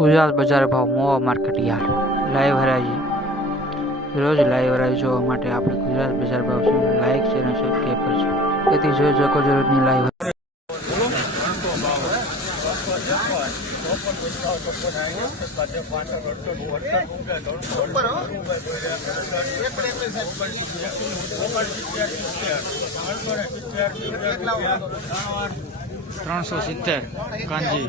ગુજરાત બજાર ભાવ મોવા market yard live હરાજી રોજ લાઈવ હરાજી જોવા માટે આપણે ગુજરાત બજાર ભાવ લાઈક છે અને સબસ્ક્રાઈબ કરજો. તેથી જોઈ શકો છો રોજની લાઈવ ત્રણસો સિત્તેર કાંજી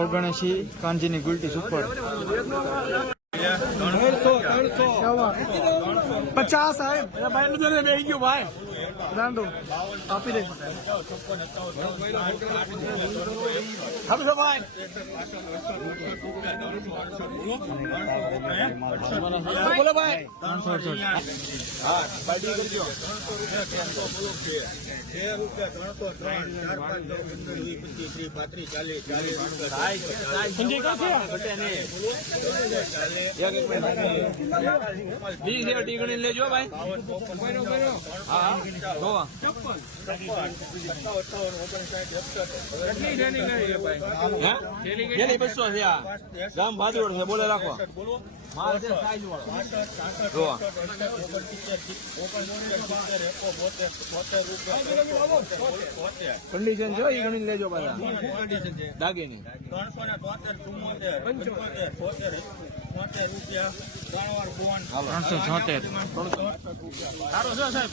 ઓગણએંસી કાંજીની ગુલટી સુપર. પચાસ સાહેબ. ભાઈ ગયું ભાઈ. દાંડો. આપી દે. બોલો ભાઈ. ત્રણસો અડસઠ લેજો ભાઈ. હા. ગોવા. કેટલી બસો છે આ ગામ ભાદોડ છે બોલે રાખો ગોવા. કન્ડિશન છે એ ગણી લેજો બધા દાગીની. ત્રણસો છોતેર સારો છે સાહેબ?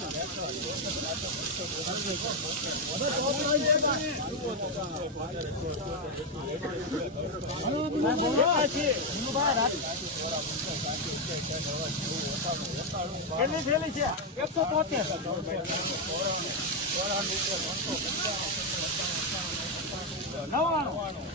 કેટલી થેલી છે? એકસો તોતેર નવ્વાણું.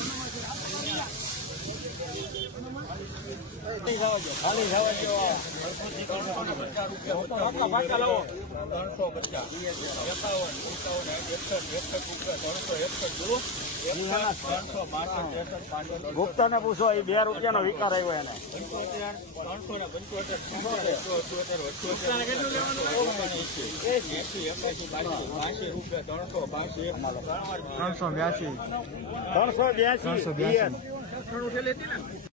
ને ગુપ્તા ને પૂછો એ બે રૂપિયા નો વિકાર આવ્યો એને. ત્રણસો બ્યાસી. ત્રણસો બ્યાસી. ત્રણસો બ્યાસી.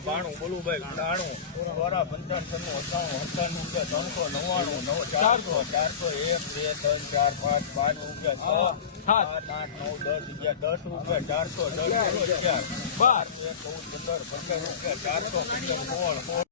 બાણું બોલું ભાઈ ત્રાણું દ્વારા પંચાવન અઠાણું અઠાણું રૂપિયા ત્રણસો નવ્વાણું નવ ચારસો ચારસો એક, બે, ત્રણ, ચાર, પાંચ પાંચ રૂપિયા, છ, સાત, આઠ, નવ, દસ, અગિયાર, દસ રૂપિયા, ચારસો, દસ અગિયાર બાર. તેર ચૌદ પંદર પંદર રૂપિયા ચારસો પંદર